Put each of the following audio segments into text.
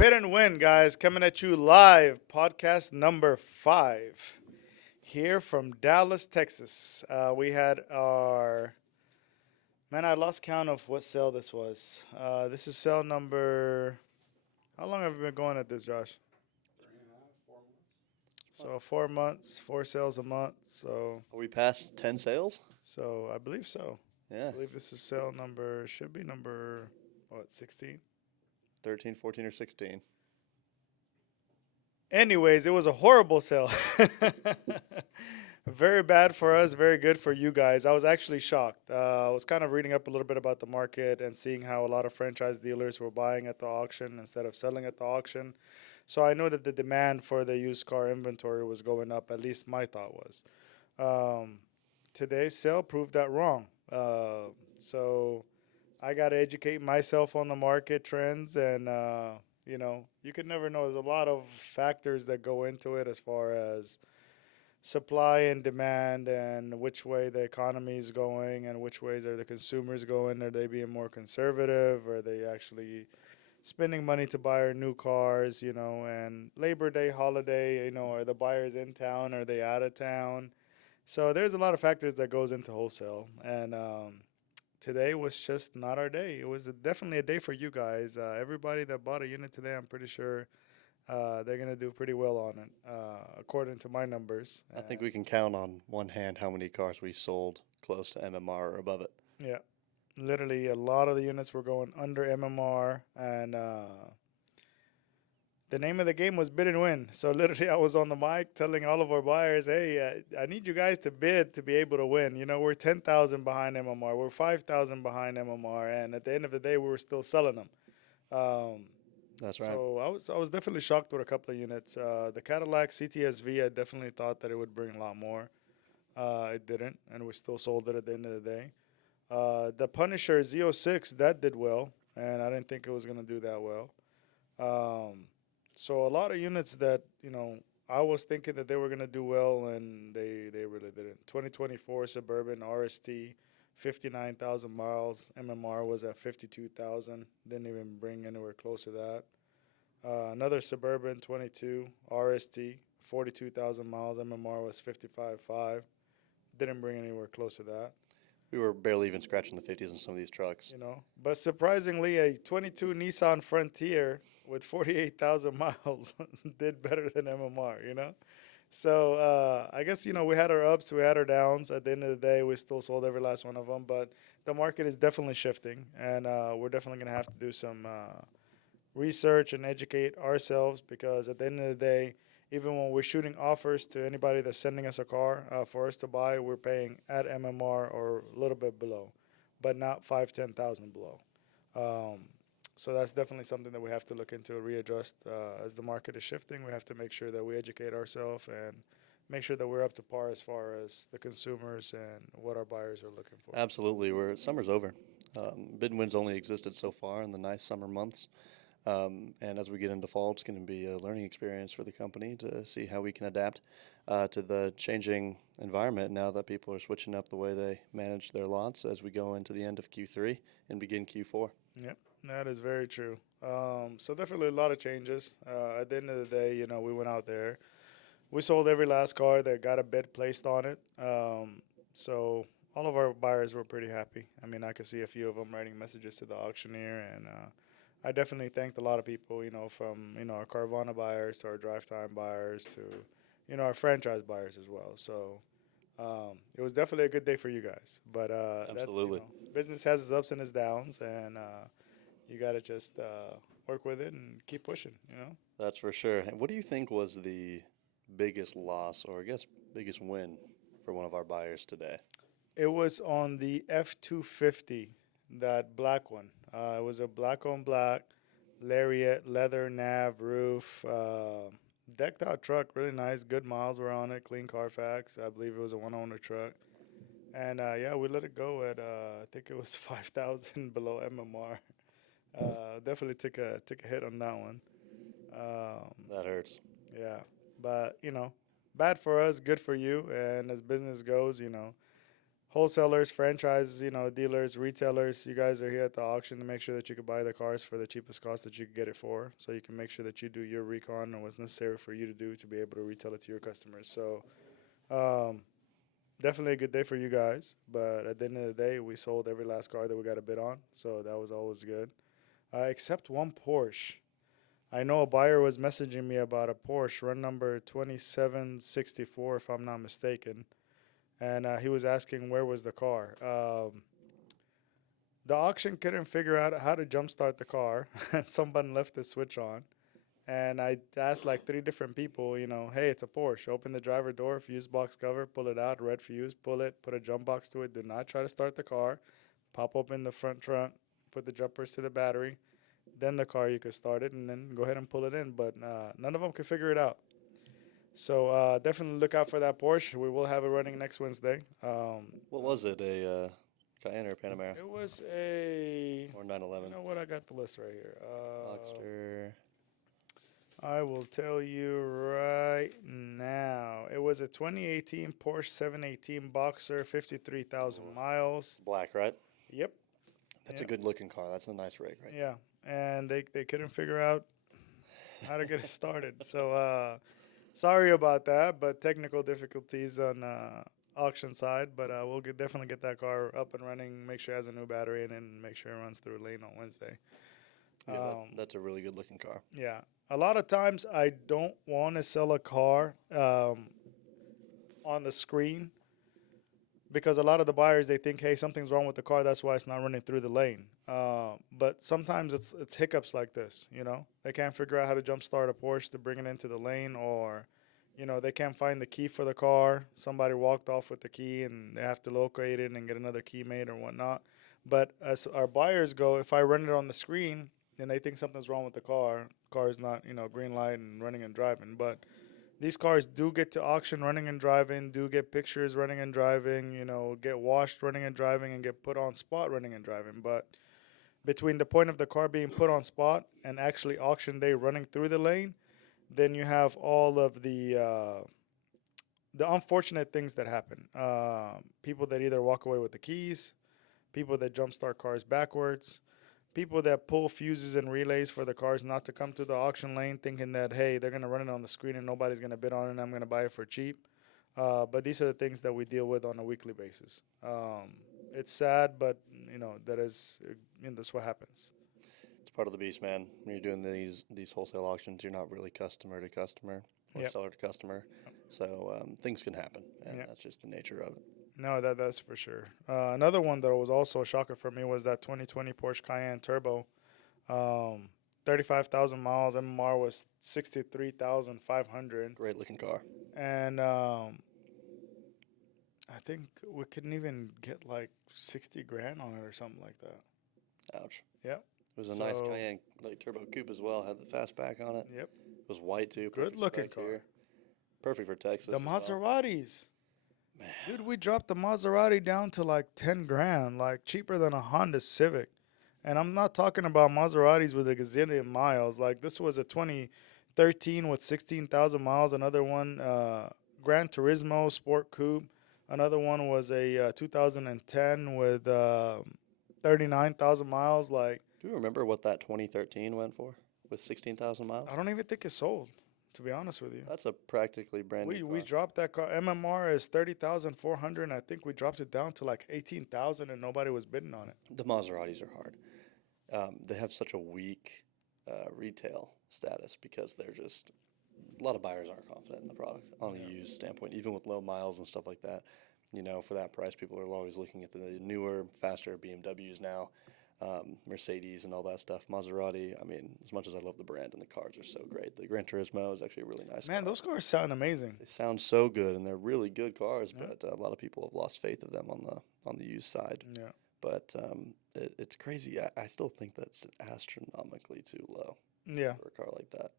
Bid and Win, guys, coming at you live, podcast number 5, here from Dallas, Texas. We had our man. I lost count of what sale this was. This is sale number. How long have we been going at this, Josh? 3.5, 4 months. So 4 months, 4 sales a month. So Are we past 10 sales? I believe so. Yeah, I believe this is sale number. Should be number what 16. 13, 14, or 16. Anyways, it was a horrible sale. Very bad for us, very good for you guys. I was actually shocked. I was kind of reading up a little bit about the market and seeing how a lot of franchise dealers were buying at the auction instead of selling at the auction. So I know that the demand for the used car inventory was going up, at least my thought was. Um, Today's sale proved that wrong. So I got to educate myself on the market trends and you could never know. There's a lot of factors that go into it as far as supply and demand and which way the economy is going and which ways are the consumers going. Are they being more conservative? Are they actually spending money to buy new cars, and Labor Day holiday, are the buyers in town? Are they out of town? So there's a lot of factors that goes into wholesale. And today was just not our day. It was definitely a day for you guys. Everybody that bought a unit today, I'm pretty sure they're gonna do pretty well on it, according to my numbers. I think we can count on one hand how many cars we sold close to MMR or above it. Yeah, literally a lot of the units were going under MMR, and the name of the game was bid and win. So literally, I was on the mic telling all of our buyers, "Hey, I need you guys to bid to be able to win. We're 10,000 behind MMR, we're 5,000 behind MMR, and at the end of the day, we were still selling them." Um, That's right. so I was definitely shocked with a couple of units. The Cadillac CTSV, I definitely thought that it would bring a lot more. It didn't, and we still sold it at the end of the day. The Punisher Z06, that did well, and I didn't think it was gonna do that well. Um, so a lot of units that I was thinking that they were gonna do well, and they really didn't. 2024 Suburban RST, 59,000 miles. MMR was at 52,000. Didn't even bring anywhere close to that. Another Suburban 22 RST, 42,000 miles. MMR was 55.5. Didn't bring anywhere close to that. We were barely even scratching the 50s in some of these trucks. But surprisingly, a 22 Nissan Frontier with 48,000 miles did better than MMR. So I guess, we had our ups, we had our downs. At the end of the day, we still sold every last one of them. But the market is definitely shifting, and we're definitely going to have to do some research and educate ourselves, because at the end of the day, even when we're shooting offers to anybody that's sending us a car for us to buy, we're paying at MMR or a little bit below, but not 5, 10,000 below. Um, so that's definitely something that we have to look into, readjust as the market is shifting. We have to make sure that we educate ourselves and make sure that we're up to par as far as the consumers and what our buyers are looking for. Absolutely. Summer's over. Bid and wins only existed so far in the nice summer months. And as we get into fall, it's going to be a learning experience for the company to see how we can adapt to the changing environment now that people are switching up the way they manage their lots as we go into the end of Q3 and begin Q4. Yep, that is very true. So definitely a lot of changes. At the end of the day, we went out there. We sold every last car that got a bid placed on it. So all of our buyers were pretty happy. I mean, I could see a few of them writing messages to the auctioneer, and I definitely thanked a lot of people, from, our Carvana buyers to our drive time buyers to, our franchise buyers as well. So it was definitely a good day for you guys. But Absolutely. business has its ups and its downs, and you got to just work with it and keep pushing. That's for sure. And what do you think was the biggest loss, or I guess biggest win for one of our buyers today? It was on the F250, that black one. It was a black on black, Lariat, leather nav, roof, decked out truck, really nice, good miles were on it, clean Carfax. I believe it was a one owner truck. And yeah, we let it go at I think it was 5,000 below MMR. Definitely took a hit on that one. That hurts. Yeah, but bad for us, good for you. And as business goes, wholesalers, franchise, dealers, retailers, you guys are here at the auction to make sure that you can buy the cars for the cheapest cost that you can get it for. So you can make sure that you do your recon and what's necessary for you to do to be able to retail it to your customers. So um, definitely a good day for you guys. But at the end of the day, we sold every last car that we got a bid on. So that was always good. Except one Porsche. I know a buyer was messaging me about a Porsche, run number 2764, if I'm not mistaken. And he was asking where was the car. The auction couldn't figure out how to jumpstart the car. Someone left the switch on. And I asked like three different people, hey, it's a Porsche. Open the driver door, fuse box cover, pull it out, red fuse, pull it, put a jump box to it. Do not try to start the car. Pop open the front trunk, put the jumpers to the battery. Then the car, you could start it and then go ahead and pull it in. But none of them could figure it out. So definitely look out for that Porsche. We will have it running next Wednesday. What was it? A Cayenne or a Panamera It was a. or 911? You know what? I got the list right here. Boxster. I will tell you right now. It was a 2018 Porsche 718 Boxer, 53,000 miles. Black, right? Yep. That's Yeah. a good looking car. That's a nice rig, right? Yeah, and they couldn't figure out how to get it started. So sorry about that, but technical difficulties on auction side. But we'll definitely get that car up and running. Make sure it has a new battery in it, and make sure it runs through lane on Wednesday. Yeah, that's a really good looking car. Yeah, a lot of times I don't want to sell a car on the screen because a lot of the buyers, they think, hey, something's wrong with the car, that's why it's not running through the lane. But sometimes it's hiccups like this, They can't figure out how to jumpstart a Porsche to bring it into the lane, or, they can't find the key for the car. Somebody walked off with the key and they have to locate it and get another key made or whatnot. But as our buyers go, if I run it on the screen, then they think something's wrong with the car. Car is not, green light and running and driving. But these cars do get to auction running and driving, do get pictures running and driving, get washed running and driving, and get put on spot running and driving. But between the point of the car being put on spot and actually auction day running through the lane, then you have all of the unfortunate things that happen. People that either walk away with the keys, people that jumpstart cars backwards, people that pull fuses and relays for the cars not to come to the auction lane, thinking that, hey, they're going to run it on the screen and nobody's going to bid on it and I'm going to buy it for cheap. But these are the things that we deal with on a weekly basis. It's sad, but, that's what happens. It's part of the beast, man. When you're doing these wholesale auctions, you're not really customer to customer or Yep. seller to customer. So things can happen, and Yep. that's just the nature of it. No, that's for sure. Another one that was also a shocker for me was that 2020 Porsche Cayenne Turbo. 35,000 miles. MMR was 63,500. Great looking car. And I think we couldn't even get like 60 grand on it or something like that. Ouch. Yep. It was a nice So- Cayenne, like turbo coupe as well. Had the fastback on it. Yep. It was white too. Good perfect looking spec car. here. Perfect for Texas. The as well. Maseratis. Man. Dude, we dropped the Maserati down to like 10 grand, like cheaper than a Honda Civic. And I'm not talking about Maseratis with a gazillion miles. Like this was a 2013 with 16,000 miles. Another one, Gran Turismo Sport Coupe. Another one was a 2010 with 39,000 miles. Like, Do you remember what that 2013 went for with 16,000 miles? I don't even think it sold, to be honest with you. That's a practically brand new We car. dropped that car. MMR is 30,400, and I think we dropped it down to like 18,000, and nobody was bidding on it. The Maseratis are hard. They have such a weak retail status because they're just a lot of buyers aren't confident in the product on a used standpoint, even with low miles and stuff like that. For that price, people are always looking at the newer, faster BMWs now, Mercedes and all that stuff. Maserati, I mean, as much as I love the brand and the cars are so great, the Gran Turismo is actually a really nice Man, car. those cars sound amazing. They sound so good and they're really good cars, Yeah. but a lot of people have lost faith of them on the used side. Yeah. But it's crazy. I still think that's astronomically too low Yeah. for a car like that.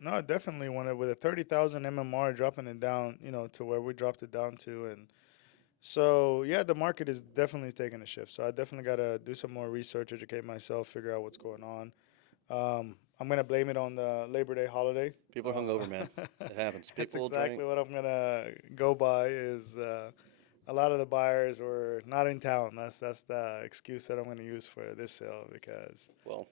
No, I definitely wanted with a 30,000 MMR dropping it down, to where we dropped it down to. And so, yeah, the market is definitely taking a shift. So I definitely got to do some more research, educate myself, figure out what's going on. I'm going to blame it on the Labor Day holiday. People are hungover, man. It happens. That's People exactly drink. what I'm going to go by is a lot of the buyers were not in town. That's the excuse that I'm going to use for this sale because Well,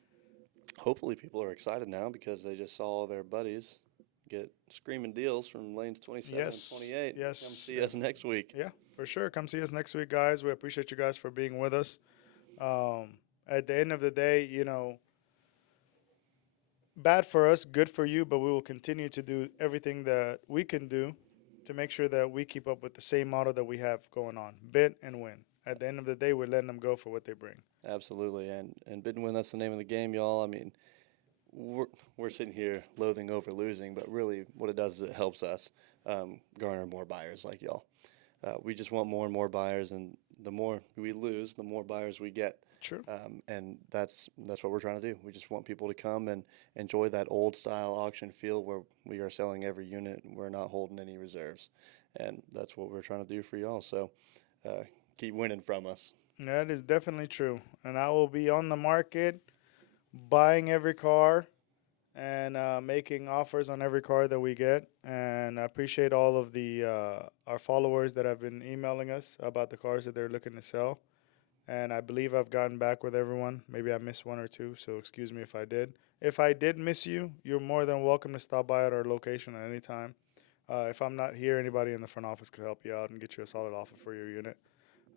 hopefully people are excited now because they just saw all their buddies get screaming deals from lanes 27 and yes, 28. Come yes, see us next week. yeah, for sure. Come see us next week, guys. We appreciate you guys for being with us. At the end of the day, bad for us, good for you, but we will continue to do everything that we can do to make sure that we keep up with the same model that we have going on, bid and win. At the end of the day, we're letting them go for what they bring. Absolutely, and bid and win, that's the name of the game, y'all. I mean, we're sitting here loathing over losing, but really what it does is it helps us garner more buyers like y'all. We just want more and more buyers, and the more we lose, the more buyers we get. True. And that's what we're trying to do. We just want people to come and enjoy that old style auction feel where we are selling every unit and we're not holding any reserves. And that's what we're trying to do for y'all. So keep winning from us. That is definitely true. And I will be on the market buying every car and making offers on every car that we get. And I appreciate all of the our followers that have been emailing us about the cars that they're looking to sell. And I believe I've gotten back with everyone. Maybe I missed one or two, so excuse me if I did. If I did miss you, you're more than welcome to stop by at our location at any time. If I'm not here, anybody in the front office could help you out and get you a solid offer for your unit.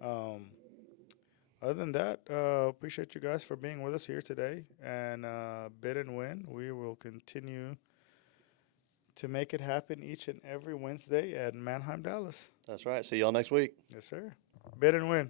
Other than that, appreciate you guys for being with us here today. And bid and win, we will continue to make it happen each and every Wednesday at Mannheim, Dallas. That's right. See y'all next week. Yes, sir. Bid and win.